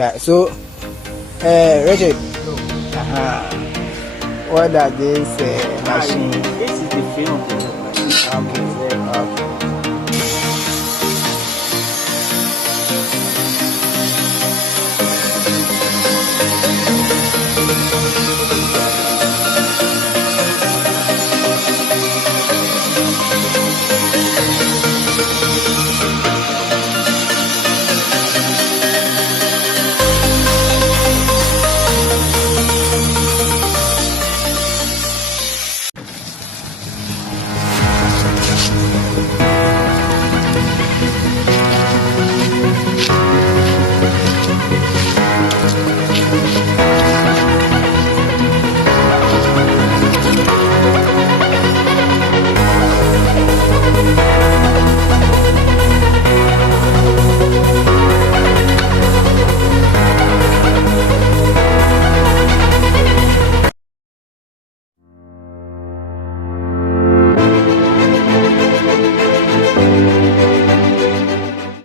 Yeah. So, Richard, what are this machine? This is the frame of the machine. Okay. Okay.